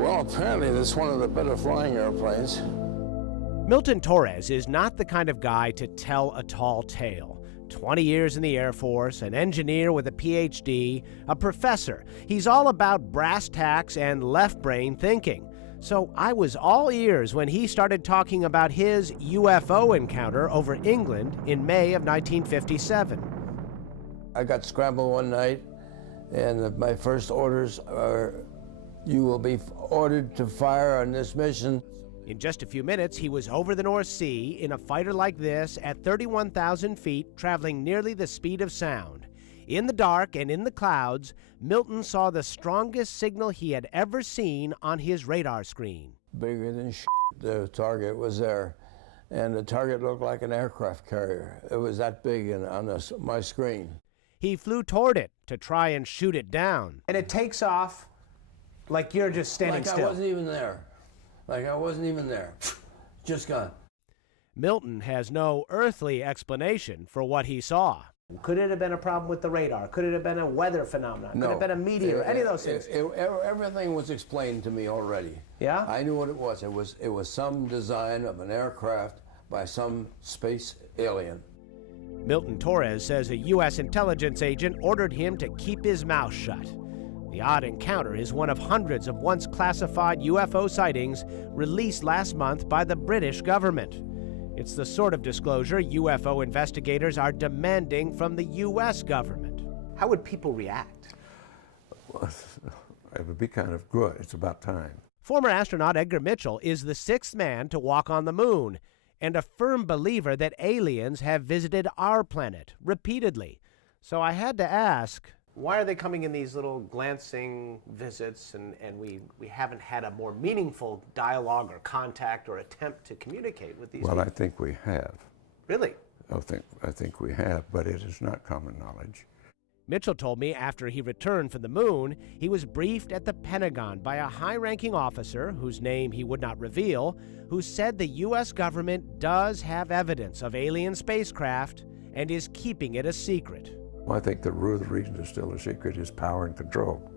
Well, apparently that's one of the better flying airplanes. Milton Torres is not the kind of guy to tell a tall tale. 20 years in the Air Force, an engineer with a PhD, a professor. He's all about brass tacks and left brain thinking. So I was all ears when he started talking about his UFO encounter over England in May of 1957. I got scrambled one night, and my first orders are, you will be ordered to fire on this mission. In just a few minutes, he was over the North Sea in a fighter like this at 31,000 feet, traveling nearly the speed of sound. In the dark and in the clouds, Milton saw the strongest signal he had ever seen on his radar screen. Bigger than shit, the target was there, and the target looked like an aircraft carrier. It was that big on my screen. He flew toward it to try and shoot it down. And it takes off like you're just standing still. Like I wasn't even there. Like I wasn't even there. Just gone. Milton has no earthly explanation for what he saw. Could it have been a problem with the radar? Could it have been a weather phenomenon? No. Could it have been a meteor? Any of those things? Everything was explained to me already. Yeah? I knew what it was. It was some design of an aircraft by some space alien. Milton Torres says a U.S. intelligence agent ordered him to keep his mouth shut. The odd encounter is one of hundreds of once classified UFO sightings released last month by the British government. It's the sort of disclosure UFO investigators are demanding from the U.S. government. How would people react? Well, it would be kind of good. It's about time. Former astronaut Edgar Mitchell is the sixth man to walk on the moon and a firm believer that aliens have visited our planet repeatedly. So I had to ask, why are they coming in these little glancing visits and we haven't had a more meaningful dialogue or contact or attempt to communicate with these people? Well, I think we have. Really? I think we have, but it is not common knowledge. Mitchell told me after he returned from the moon, he was briefed at the Pentagon by a high-ranking officer, whose name he would not reveal, who said the U.S. government does have evidence of alien spacecraft and is keeping it a secret. Well, I think the root of the reason it's still a secret is power and control,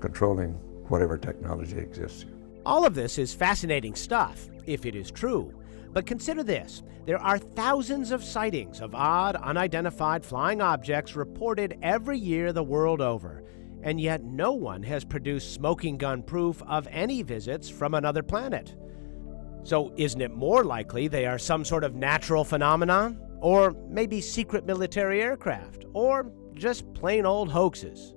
controlling whatever technology exists. All of this is fascinating stuff, if it is true. But consider this. There are thousands of sightings of odd, unidentified flying objects reported every year the world over, and yet no one has produced smoking gun proof of any visits from another planet. So isn't it more likely they are some sort of natural phenomenon? Or maybe secret military aircraft? Or just plain old hoaxes?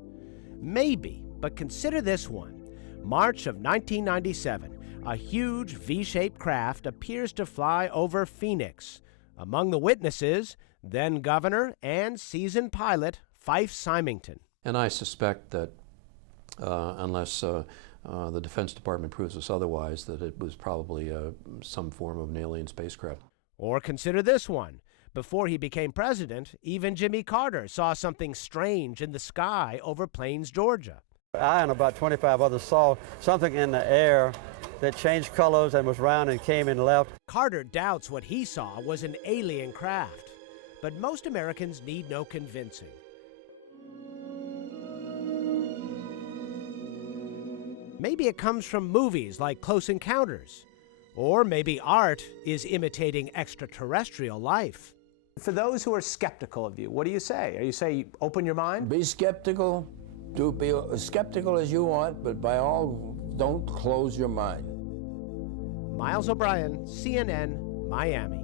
Maybe, but consider this one. March of 1997. A huge V-shaped craft appears to fly over Phoenix. Among the witnesses, then governor and seasoned pilot Fife Symington. And I suspect that unless the Defense Department proves us otherwise, that it was probably some form of an alien spacecraft. Or consider this one. Before he became president, even Jimmy Carter saw something strange in the sky over Plains, Georgia. I and about 25 others saw something in the air that changed colors and was round and came and left. Carter doubts what he saw was an alien craft, but most Americans need no convincing. Maybe it comes from movies like Close Encounters, or maybe art is imitating extraterrestrial life. For those who are skeptical of you, what do you say? Are you say open your mind? Be skeptical. Do be as skeptical as you want, but by all, don't close your mind. Miles O'Brien, CNN, Miami.